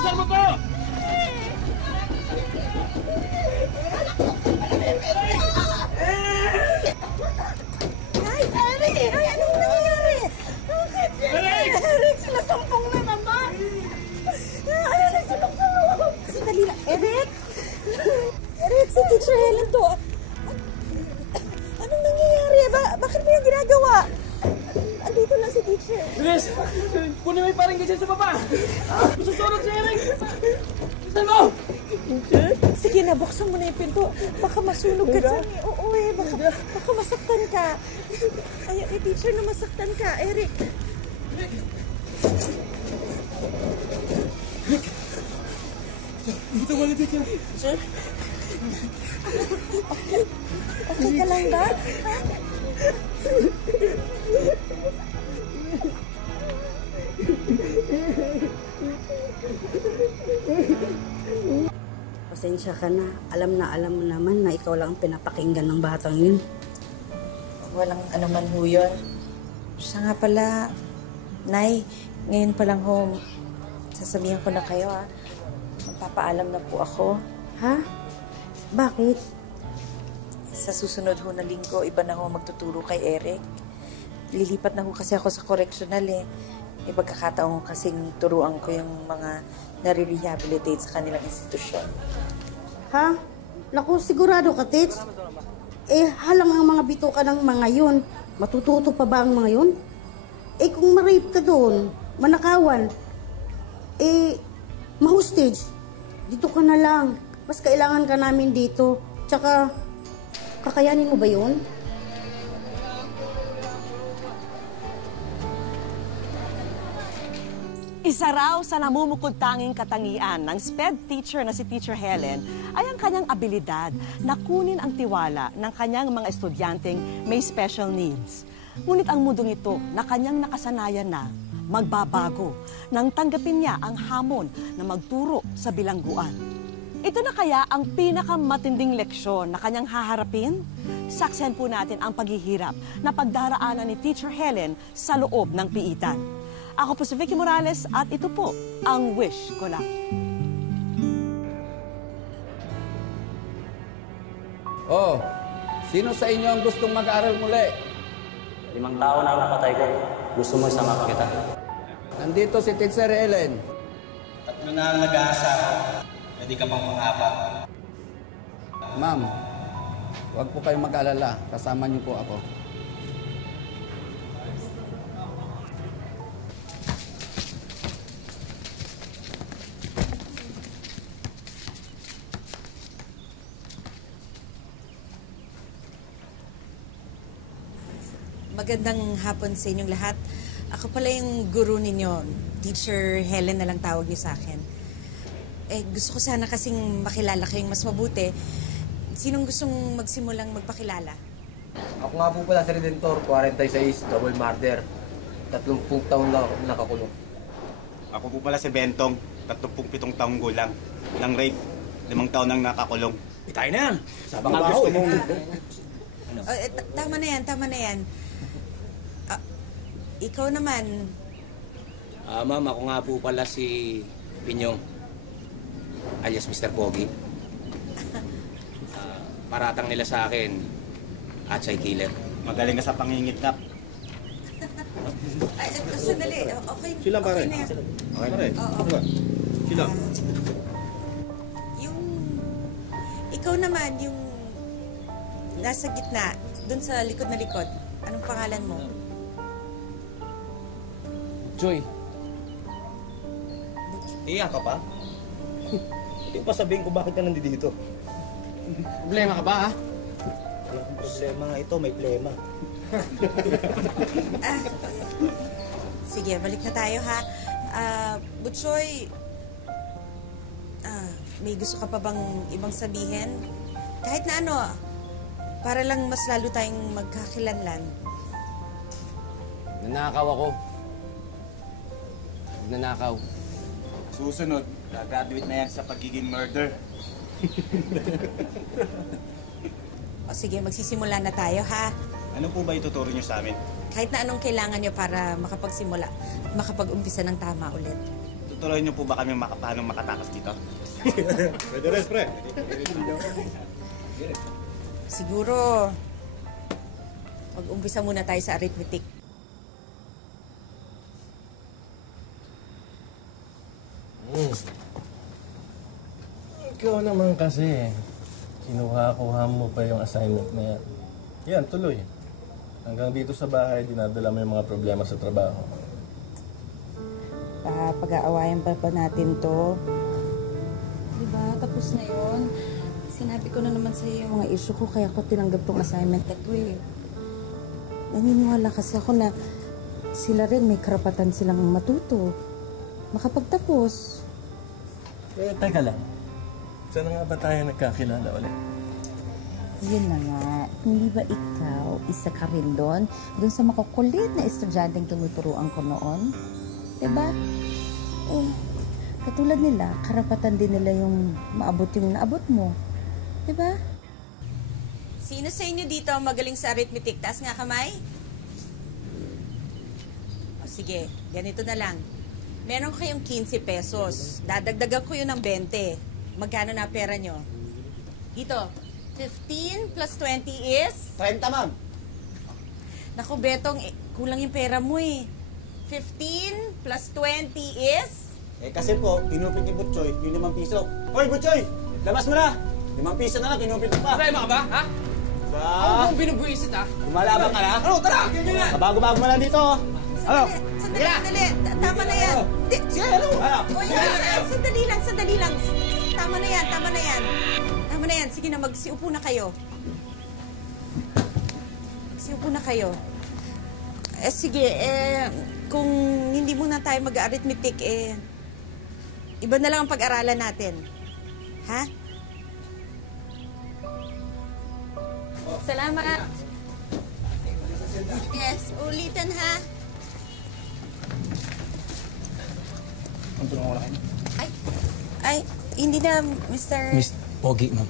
Buksan mo po! Ay, Eric! Ay, anong nangyayari? Eric, sinasampong na naman! Ay, nagsulok-sulok! Sandali lang. Eric? Eric, si Teacher Helen to. Anong nangyayari? Bakit mo yung ginagawa? Andito lang si Teacher. Bilis! Kunin mo yung parang gising sa baba! Susunod si Eric! Saan mo? Sige na, buksan mo na yung pinto. Baka masunog ka dyan eh. Oo eh, baka masaktan ka. Ay, Teacher, na masaktan ka. Eric. Dito mo na, Teacher. Sir? Okay ka lang ba? Ha? Pasensya ka na. Alam mo naman na ikaw lang ang pinapakinggan ng batang yun. Walang anuman ho yun. Siya nga pala, Nay, ngayon pa lang ho, sasabihan ko na kayo ha. Magpapaalam na po ako. Ha? Bakit? Sa susunod ho na linggo, iba na ho magtuturo kay Eric. Lilipat na ho kasi ako sa correctional eh. May pagkakataon kasing turuan ko yung mga nare-rehabilitate sa kanilang institusyon. Ha? Naku, sigurado ka, Tits? Halang ang mga bituka ng mga yun. Matututo pa ba ang mga yun? Kung ma-rape ka doon, manakawan, ma-hostage, dito ka na lang. Mas kailangan ka namin dito. Tsaka, kakayanin mo ba yun? Isa raw sa namumukod-tanging katangian ng SPED teacher na si Teacher Helen ay ang kanyang abilidad na kunin ang tiwala ng kanyang mga estudyanteng may special needs. Ngunit ang mundong ito na kanyang nakasanayan na magbabago nang tanggapin niya ang hamon na magturo sa bilangguan. Ito na kaya ang pinakamatinding leksyon na kanyang haharapin? Saksihan po natin ang paghihirap na pagdaraanan ni Teacher Helen sa loob ng piitan. Ako po si Vicky Morales at ito po ang Wish Ko Lang. Oh, sino sa inyo ang gustong mag-aaral muli? 5 tao na ang napatay ko. Gusto mo isama kita? Nandito si Teacher Helen. 3 na ang nag-aasa. Pwede ka pang pang-apat. Ma'am, huwag po kayong mag-alala. Kasama niyo po ako. Magandang hapon sa inyong lahat. Ako pala yung guru ninyo. Teacher Helen na lang tawag niyo sa akin. Gusto ko sana kasing makilala kayong mas mabuti. Sinong gustong magsimulang magpakilala? Ako nga po pala si Redentor, 46, double murder. 30 taon na nakakulong. Ako po pala si Bentong, 37 taong gulang. Nang rape, 5 taon nang nakakulong. Itay na yan! Sabang nga gusto mong... Tama na yan. Ikaw naman. Ma'am, ako nga po pala si Pinyong, alias Mr. Pogi. Paratang nila sa akin, Atsay Killer. Magaling ka sa pangingitnap. Sandali. Okay. Sila pare. Okay na yan. Okay pare. Oo. Sila. Ikaw naman, yung nasa gitna, dun sa likod na likod. Anong pangalan mo? Joy. Iyan ka pa? Hindi pa sabihin ko bakit ka nandito. Problema ka ba, ha? Wala akong problema nga ito, may plema. Sige, balik na tayo ha. Butchoy, may gusto ka pa bang ibang sabihin? Kahit na ano, para lang mas lalo tayong magkakilanlan. Nanakaw ako. Nanakaw. Susunod, graduate na yan sa pagiging murder. O sige, magsisimula na tayo ha. Ano po ba ituturo niyo sa amin? Kahit na anong kailangan nyo para makapagsimula at makapag-umpisa ng tama ulit. tuturuan niyo po ba kami paano makatakas dito? Pwede rin, pre. Siguro, mag-umpisa muna tayo sa arithmetic. Ikaw naman kasi, kinuha-kuha mo pa yung assignment na yan. Yan, tuloy. Hanggang dito sa bahay, dinadala mo yung mga problema sa trabaho. Pag-aawayan pa natin to. Diba? Tapos na yun. Sinabi ko na naman sa iyo yung mga issue ko, kaya ko tinanggap tong assignment na to eh. Naniniwala kasi ako na sila rin may karapatan silang matuto. Makapagtapos. Eh, teka lang. Saan nga ba tayo nagkakilala ulit? Yun na nga. Hindi ba ikaw, isa ka rin doon sa makukulit na estudyanteng tinuturuan ko noon? Diba? Eh, katulad nila, karapatan din nila yung maabot yung naabot mo. Diba? Sino sa inyo dito ang magaling sa arithmetic? Taas nga kamay? O sige, ganito na lang. Meron kayong 15 pesos. Dadagdagan ko yun ng 20. Magkano na pera nyo? Dito, 15 plus 20 is? 30, ma'am. Naku, Betong, kulang yung pera mo eh. 15 plus 20 is? Eh kasi po, tinupit ni Butchoy yung 5 piso. Hoy, Butchoy! Labas mo na! 5 piso na lang, tinupit mo pa. Problema ka ba, ha? Ba? Ako mong binubuisit, ha? Lumalaban ka na? Ano, tara! Kabago-bago mo lang dito. Ano? Sandali. Tama na yan. Sige, ano? Sandali lang. Tama na yan. Sige na, magsiupo na kayo. Sige, kung hindi muna tayo mag-arithmetic, iba na lang ang pag-aralan natin. Ha? Salamat. Yes, ulitin ha. Ay, hindi na, Mr. Miss Pogi, ma'am.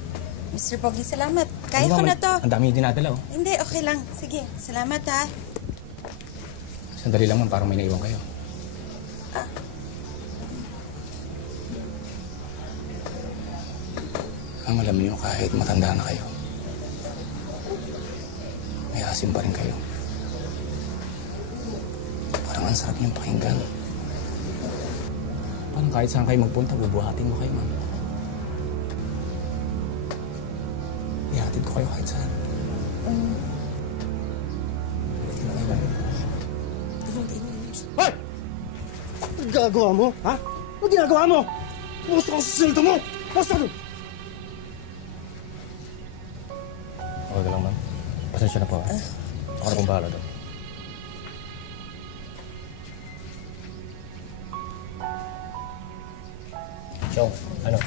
Mr. Pogi, salamat. Kaya ko na to. Ang dami yung dinadala, oh. Hindi, okay lang. Sige, salamat ha. Sandali lang, ma'am. Parang may naiwan kayo. Ang alam niyo, kahit matanda na kayo, may asim pa rin kayo. Parang ang sarap niyong pakinggan. Parang kahit saan kayo magpunta, bubuhatin ko kayo, ma'am. Ihatid ko kayo kahit saan. Hoy! Ang ginagawa mo, ha? Ang ginagawa mo? Gusto kang susildo mo! Basta doon! Okay lang, ma'am. Pasensya na po, ha? Ako na pong bahala doon. So, ano?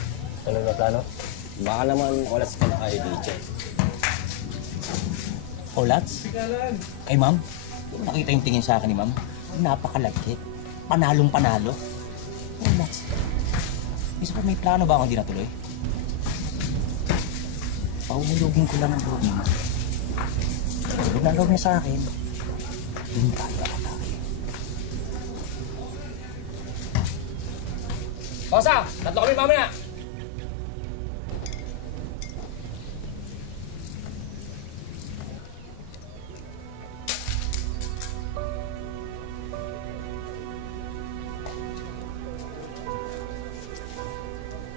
Ano na plano? Baka naman oras ka na kayo dito. Olats? Ay, ma'am. Nakita yung tingin sa akin ni ma'am. Napakalagkit. Panalong-panalo. Olats. Isa pa may plano ba akong di natuloy? Pauhulugin ko lang ang loob niya. Hulog na loob niya sa akin. Doon tayo atake. Kosa, tatlo kami mamaya.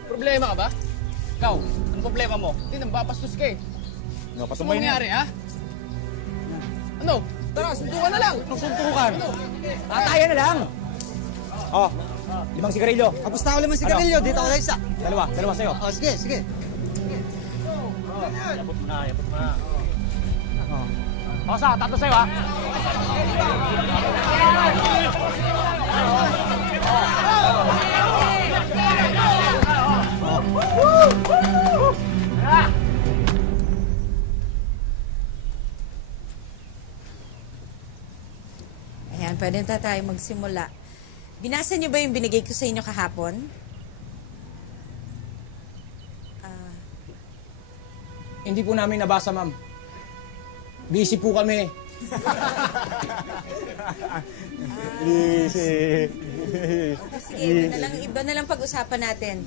Problema ka ba? Ikaw, ano problema mo? Hindi, nambapastos ka eh. Ano mangyari, ha? Ano? Tara, suntukan na lang! Anong suntukan? Tatayan na lang! Oh, 5 sigarilyo. Tapos na ako 5 sigarilyo, dito ako sa isa. Dalawa sa'yo. Oh, sige. Yabot mo na. Kosa, tatlo sa'yo, ha? Ayan, pwede na tayo magsimula. Binasa niyo ba yung binigay ko sa inyo kahapon? Hindi po namin nabasa, ma'am. Busy po kami. Sige, iba na lang pag-usapan natin.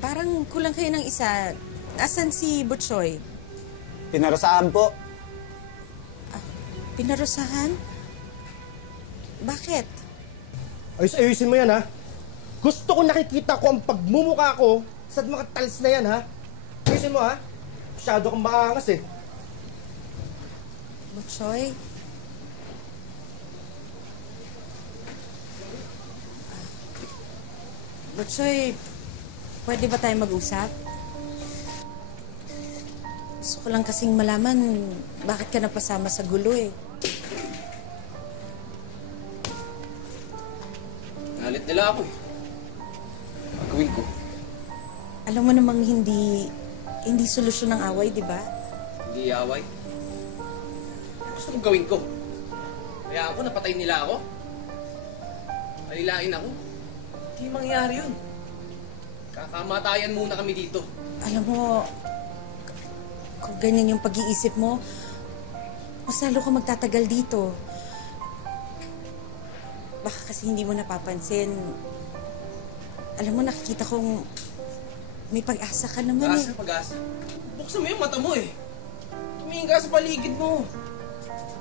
Parang kulang kayo ng isa. Asan si Butchoy? Pinarusahan po. Pinarusahan? Bakit? Ayusin mo yan, ha? Gusto ko nakikita ko ang pagmumukha ko sa mga talis na yan, ha? Ayusin mo, ha? Masyado kang maangas, eh. Butchoy? Butchoy, pwede ba tayo mag-usap? Gusto ko lang kasing malaman bakit ka napasama sa gulo, eh. Galit nila ako eh. Gagawin ko. Alam mo namang hindi solusyon ng away, di ba? Hindi away. Gusto kong gawin ko. Kaya ako, napatay nila ako. Alilain ako. Hindi mangyayari yun. Kakamatayan muna kami dito. Alam mo, kung ganyan yung pag-iisip mo, mas lalo ka magtatagal dito. Baka kasi hindi mo napapansin. Alam mo, nakikita kong may pag-asa ka naman eh. Pag-asa. Buksan mo yung mata mo eh. Tumingin ka sa paligid mo.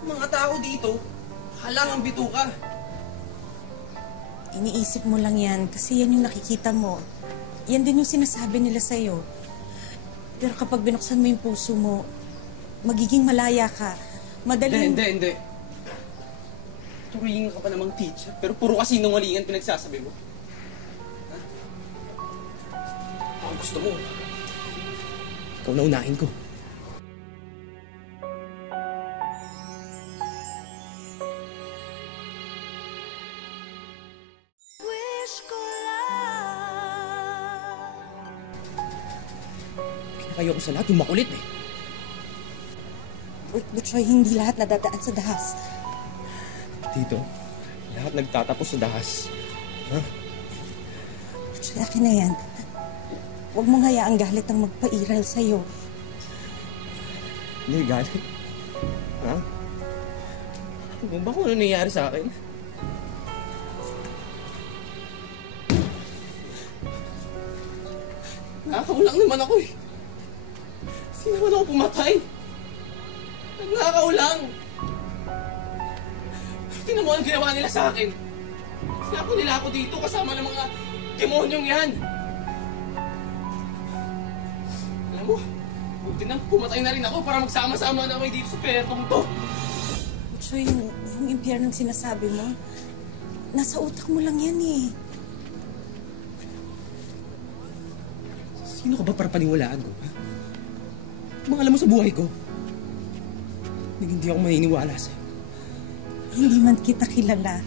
Mga tao dito, halangang bituka. Iniisip mo lang yan kasi yan yung nakikita mo. Yan din yung sinasabi nila sa'yo. Pero kapag binuksan mo yung puso mo, magiging malaya ka. Madaling... Hindi. Turingan ka pa namang teacher, pero puro kasinungalingan pinagsasabi mo. Ha? Ang gusto mo, ikaw na unahin ko. Kayo ko sa lahat, yung makulit eh. Butchoy, hindi lahat nadadaan sa dahas. Dito, lahat nagtatapos sa dahas. Ha? Butchoy, akin na yan. Huwag mong hayaang galit ang magpairal sa'yo. Hindi galit. Ha? Ano ba kung ano nangyayari sa akin? Nakakaulang naman ako eh. Sino naman ako pumatay? Nakakaulang! Tingnan mo ang ginawa nila sa akin. Sinapo nila ako dito kasama ng mga demonyong yan. Alam mo, buti na pumatay na rin ako para magsama-sama na kayo dito sa pertong to. Butchoy, yung impyernong sinasabi mo, nasa utak mo lang yan eh. Sino ka ba para paniwalaan ko? Ha? Mga alam mo sa buhay ko, hindi ako maniniwala sa'yo. Hindi man kita kilala.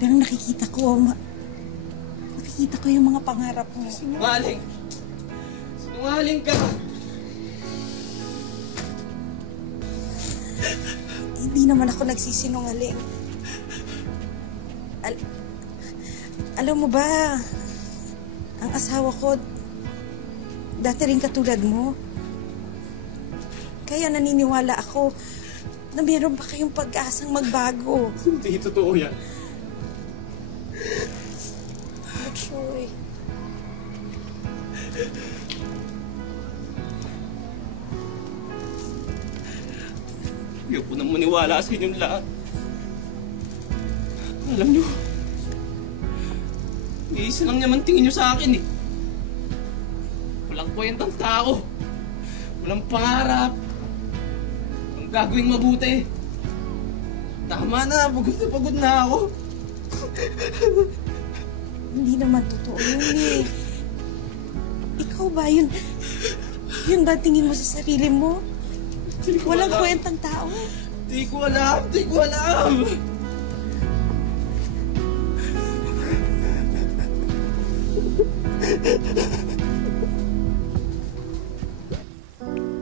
Pero nakikita ko yung mga pangarap mo. Sinungaling! Sinungaling ka! Hindi naman ako nagsisinungaling. Alam mo ba, ang asawa ko, dati rin katulad mo. Kaya naniniwala ako na meron pa kayong pag-asang magbago. Hindi totoo yan. Butchoy. Ayoko nang maniwala sa inyong lahat. Alam nyo, iisa lang naman tingin nyo sa akin eh. Walang kwentang tao. Walang pangarap. Walang gagawing mabuti. Tama na, pagod na ako. Hindi naman totoo yun eh. Ikaw ba yun? Yun ba tingin mo sa sarili mo? Walang kwentang tao. Di ko alam.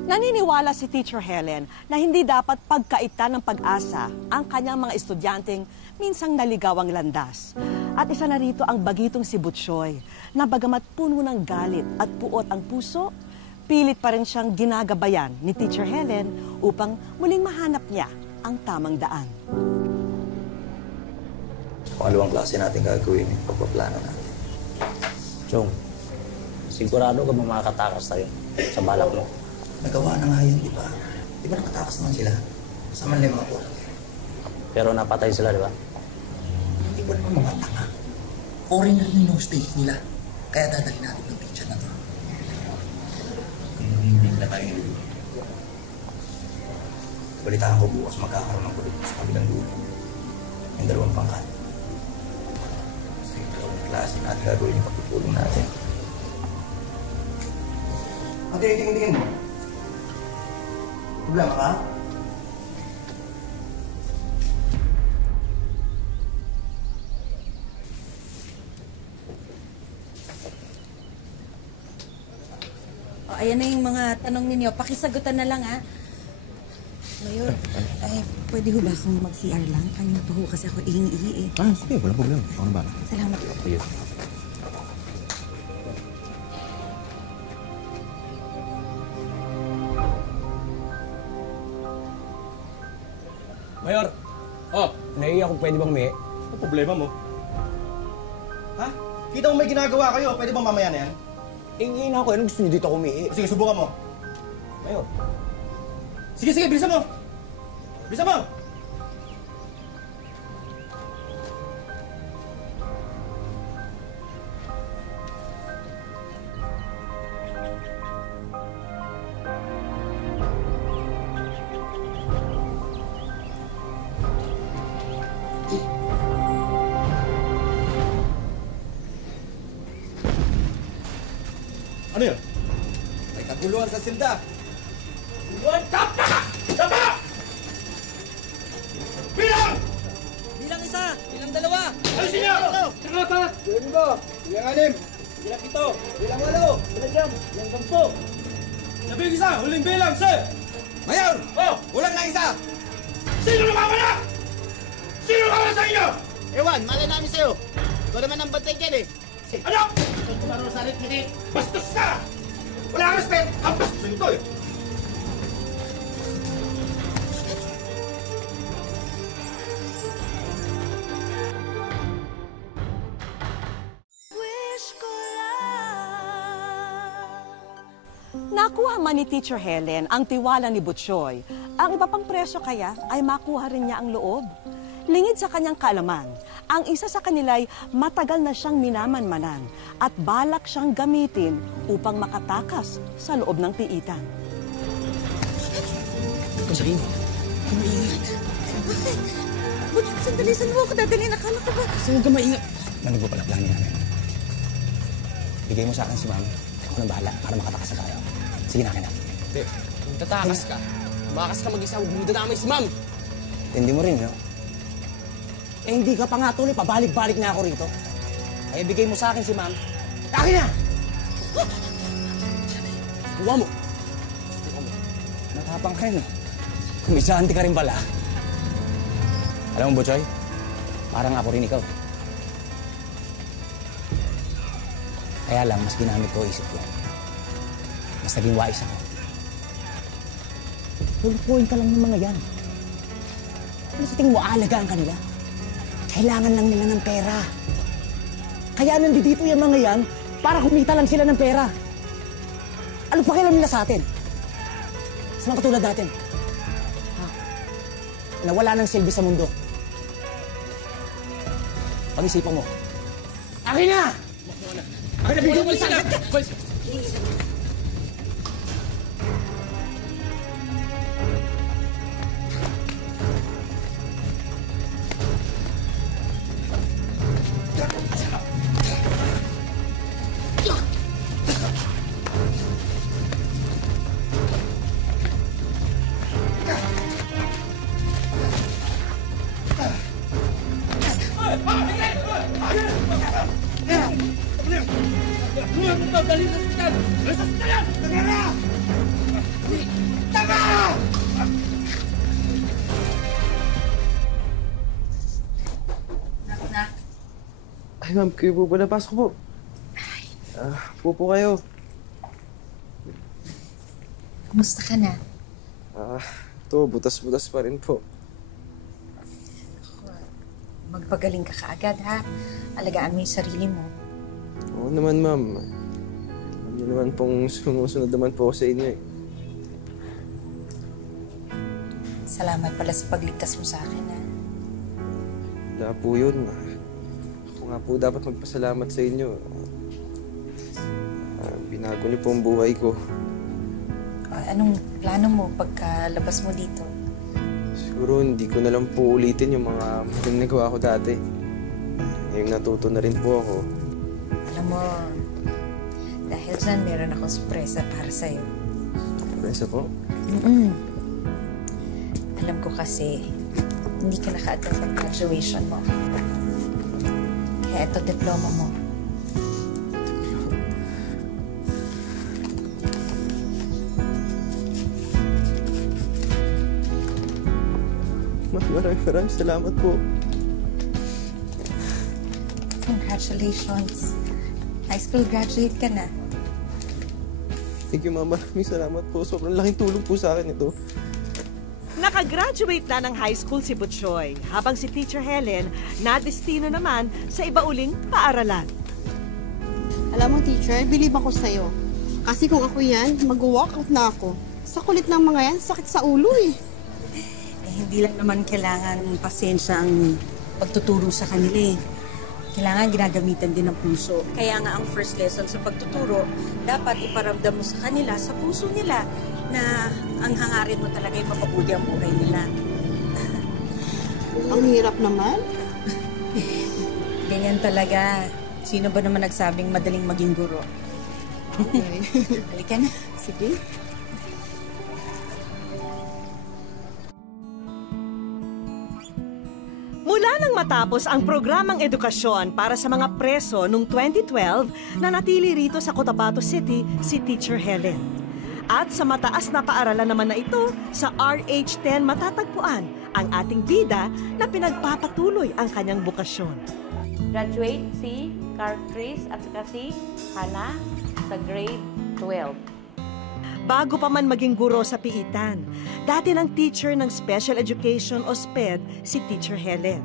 Naniniwala si Teacher Helen na hindi dapat pagkaitan ng pag-asa ang kanyang mga estudyanteng minsang naligaw ang landas. At isa na rito ang bagitong si Butchoy, na bagamat puno ng galit at puot ang puso, pilit pa rin siyang ginagabayan ni Teacher Helen upang muling mahanap niya ang tamang daan. Pangalawang klase natin gagawin yung pagpaplano natin. Chong, sigurado ka ba makakatakas tayo sa balak mo? Nagawa na nga yun, di ba? Di ba nakatakas naman sila? Kasama nila yung mga bola. Pero napatay sila, di ba? Hindi ba naman mga tanga? Foreigner yung no-state nila. Kaya dadali natin yung teacher na to. Hindi na tayo. Balitaan ko bukas magkakaroon ng kulit sa kabilang dulo. Yung dalawang pangkat. Sa yung dalawang klase natin gagawin yung pagpupulong natin. Tingin. Problema ka? Ayan na yung mga tanong ninyo. Pakisagutan na lang, ha? Mayor, ay, pwede ho ba akong mag-CR lang? Kanina pa ho kasi ako ihingi eh. Sige, walang problema. Ako na ba? Salamat po. Sige. Mayor! Oh, naiiyak kung pwede bang may... Ano problema mo? Ha? Kita mo may ginagawa kayo. Pwede bang mamaya na yan? Ingin ako, anong gusto niyo dito kumihi? Sige, subukan mo. Mayor. Sige, bilisan mo! Bilisan mo! Ano yun? May kaguluhan sa silda. Tapa! Bilang! Bilang isa! Bilang dalawa! Alisin niyo! Bilang 6, bilang 6, bilang 7, bilang 8, bilang 9, bilang 10. Labing isa! Huling bilang, sir! Mayor! Oh! Kulang na isa! Sino nakawala? Sino nakawala sa inyo? Ewan, malay namin sa'yo. Ikaw naman ang bantay dyan eh. Ano? Bastos ka! Wala kang respect! Ang bastos nito eh! Nakuha man ni Teacher Helen ang tiwala ni Butchoy, ang iba pang preso kaya ay makuha rin niya ang loob. Lingid sa kanyang kaalaman, ang isa sa kanila'y matagal na siyang minamanmanan at balak siyang gamitin upang makatakas sa loob ng piitan. Sarili, kumaingat. Bakit? Buti, sandali, saan mo ako dadalhin? Akala ko ba? Saan ka maingat? Manig mo pala plano namin. Bigay mo sa akin si Ma'am. Ako nang bahala para makatakas na tayo. Sige na, kina. Hindi, kung tatakas ka, makas ka mag-isa, huwag mo dadamay si ma'am. Hindi mo rin, no? Eh, hindi ka pa nga tuloy. Pabalik-balik na ako rito. Kaya bigay mo sa akin si Ma'am. Akin na! Buwa mo. Matapang ka rin, no? Kumisanti ka rin pala. Alam mo, Butchoy, parang ako rin ikaw. Kaya lang, mas ginamit ko isip ko. Mas naging wais ako. Lulukuhin ka lang ng mga yan. Ano sa tingin mo, aalagaan ka nila? Kailangan lang nila ng pera. Kaya nandito yung mga yan para kumita lang sila ng pera. Ano pa kailan nila sa atin? Sa mga katulad natin. Ha? Na wala nang silbi sa mundo. Pag-isipan mo. Akin na! Akin na, bigyan mo sila! Ay, ma'am, kayo po ba? Napasok po. Po kayo. Kumusta ka na? Ito, butas-butas pa rin po. Magpagaling ka kaagad, ha? Alagaan mo yung sarili mo. Oo naman, ma'am. Alam niyo naman pong sumusunod naman po ako sa inyo eh. Salamat pala sa pagligtas mo sa akin, ha? Wala po yun. Ako nga po dapat magpasalamat sa inyo. Binago niyo po ang buhay ko. Anong plano mo pagkalabas mo dito? Siguro hindi ko na lang po ulitin yung mga nagawa ko dati. Ngayong natuto na rin po ako. Alam mo, dahil dyan meron akong sorpresa para sa'yo. Sorpresa po? Alam ko kasi, hindi ka naka-attend ng graduation mo. Kaya ito diploma mo. Maraming salamat po. Congratulations. High school graduate ka na. Thank you, Mama. Maraming salamat po. Sobrang laking tulong po sa akin ito. Nakagraduate na ng high school si Butchoy, habang si Teacher Helen nadestino naman sa iba uling paaralan. Alam mo, teacher, believe ako sa'yo. Kasi kung ako yan, mag-walk out na ako. Sa kulit ng mga yan, sakit sa ulo eh. Hindi lang naman kailangan pasensya ang pagtuturo sa kanila eh. Kailangan ginagamitan din ng puso. Kaya nga ang first lesson sa pagtuturo, dapat iparamdam mo sa kanila, sa puso nila, na ang hangarin mo talaga ay mapabuti ang buhay nila. Ang hirap naman. Ganyan talaga. Sino ba naman nagsabing madaling maging guro? Okay. Halika na. Sige. Mula nang matapos ang programang edukasyon para sa mga preso noong 2012, nanatili rito sa Cotabato City si Teacher Helen. At sa mataas na paaralan naman na ito, sa RH10 matatagpuan ang ating bida na pinagpapatuloy ang kanyang bukasyon. Graduate si Chris at saka si Hannah sa grade 12. Bago pa man maging guro sa piitan, dati ng teacher ng special education o SPED si Teacher Helen.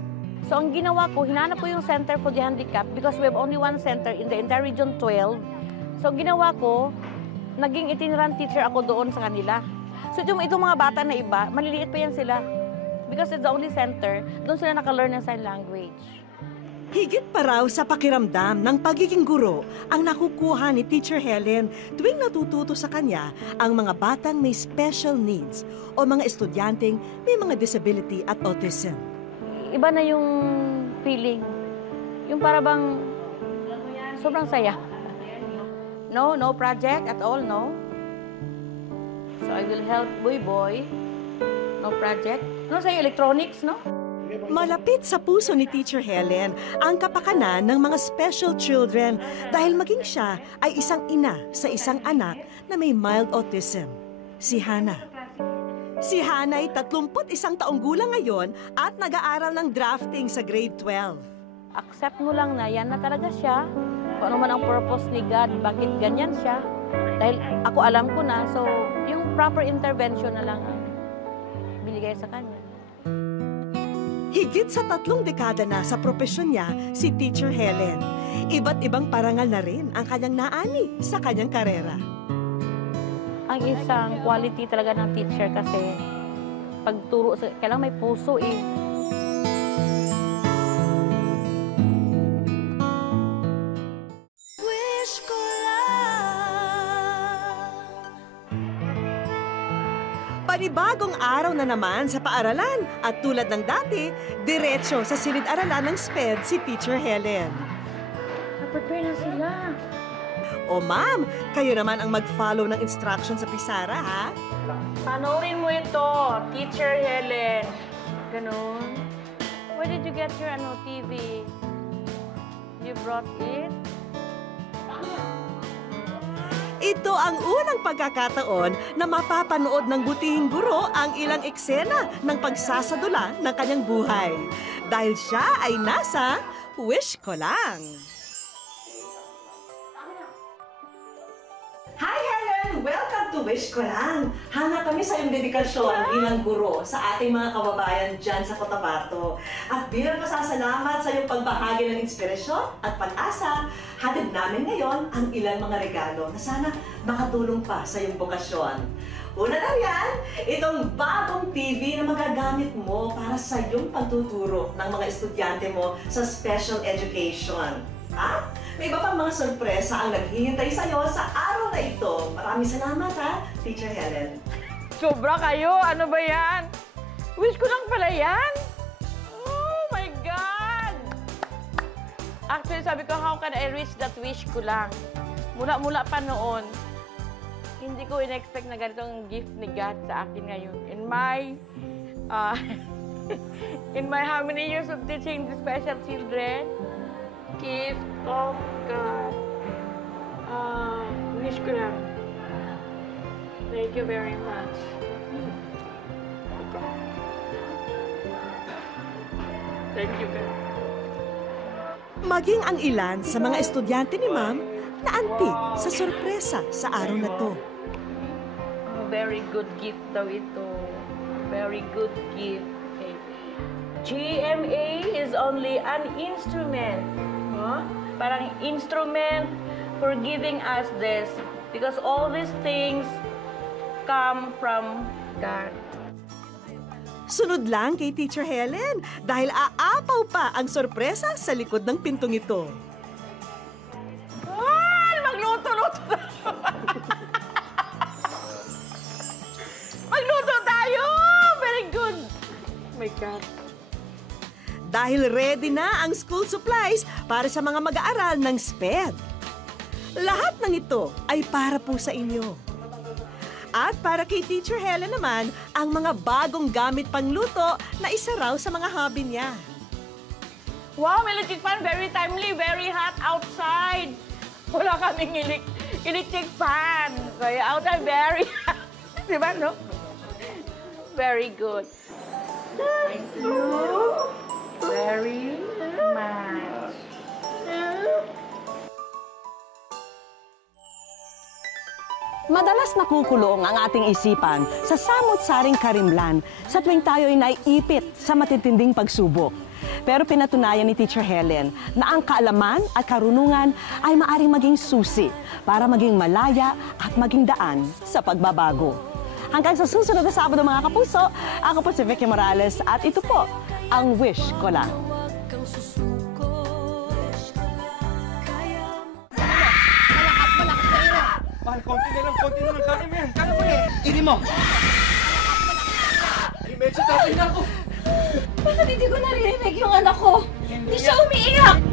So ang ginawa ko, hinanap ko yung Center for the Handicapped because we have only one center in the entire Region 12. So ang ginawa ko, naging itinerant teacher ako doon sa kanila. So itong mga bata na iba, maliliit pa yan sila. Because it's the only center, doon sila naka-learn ng sign language. Higit pa raw sa pakiramdam ng pagiging guro ang nakukuha ni Teacher Helen tuwing natututo sa kanya ang mga batang may special needs o mga estudyanteng may mga disability at autism. Iba na yung feeling. Yung para bang sobrang saya. No project at all, no. So I will help Boy. No project. No sa'yo, electronics, no? Malapit sa puso ni Teacher Helen ang kapakanan ng mga special children dahil maging siya ay isang ina sa isang anak na may mild autism, si Hannah. Si Hannah ay 31 taong gulang ngayon at nag-aaral ng drafting sa grade 12. Accept mo lang na yan na talaga siya. Kung ano man ang purpose ni God, bakit ganyan siya. Dahil ako alam ko na, so yung proper intervention na lang ang binigay sa kanya. Higit sa 3 dekada na sa propesyon niya si Teacher Helen. Iba't ibang parangal na rin ang kanyang naani sa kanyang karera. Ang isang quality talaga ng teacher kasi pagturo, kailangan may puso eh. Panibagong araw na naman sa paaralan at tulad ng dati, diretso sa silid-aralan ng SPED si Teacher Helen. Prepare na sila. O ma'am, kayo naman ang mag-follow ng instruction sa pisara, ha? Panoorin mo ito, Teacher Helen. Ganon. Where did you get your TV? You brought it? Ito ang unang pagkakataon na mapapanood ng butihing guro ang ilang eksena ng pagsasadula ng kanyang buhay. Dahil siya ay nasa Wish Ko Lang. Hi, Helen! Welcome to to wish ko lang. Hanga kami sa iyong dedikasyon bilang guro sa ating mga kababayan dyan sa Cotabato. At bilang pasasalamat sa iyong pagbahagi ng inspirasyon at pag-asa, hatid namin ngayon ang ilang mga regalo na sana makatulong pa sa iyong bokasyon. Una na yan, itong bagong TV na magagamit mo para sa iyong pagtuturo ng mga estudyante mo sa special education. Ha? May iba pang mga sorpresa ang naghihintay sa iyo sa araw na ito. Maraming salamat ha, Teacher Helen. Sobra kayo! Ano ba yan? Wish ko lang pala yan! Oh my God! Actually, sabi ko, how can I reach that wish ko lang? Mula-mula pa noon, hindi ko in-expect na ganitong gift ni God sa akin ngayon. In my how many years of teaching the special children, gift of God. Wish ko lang. Thank you very much. Thank you, God. Maging ang ilan sa mga estudyante ni Ma'am na antig sa sorpresa sa araw na to. Very good gift daw ito. Very good gift. Okay. GMA is only an instrument. Huh? Parang instrument for giving us this. Because all these things come from God. Sunod lang kay Teacher Helen dahil aapaw pa ang sorpresa sa likod ng pintong ito. Magluto-luto Magluto tayo! Very good! Oh my God. Dahil ready na ang school supplies para sa mga mag-aaral ng SPED. Lahat ng ito ay para po sa inyo. At para kay Teacher Helen naman, ang mga bagong gamit pangluto na isa raw sa mga hobby niya. Wow, may electric fan. Very timely. Very hot outside. Wala kaming electric fan. Kaya outside very hot. Diba, no? Very good. Thank you very much. Madalas nakukulong ang ating isipan sa samot-saring karimlan sa tuwing tayo'y naiipit sa matitinding pagsubok. Pero pinatunayan ni Teacher Helen na ang kaalaman at karunungan ay maaring maging susi para maging malaya at maging daan sa pagbabago. Hanggang sa susunod na Sabado mga kapuso, ako po si Vicky Morales at ito po ang Wish Ko Lang. Mahal, konti na lang. Kaya mo yan. Kaya mo yan. Iri mo. Medyo tatay na ako. Bakit hindi ko narinig yung anak ko? Hindi siya umiiyak!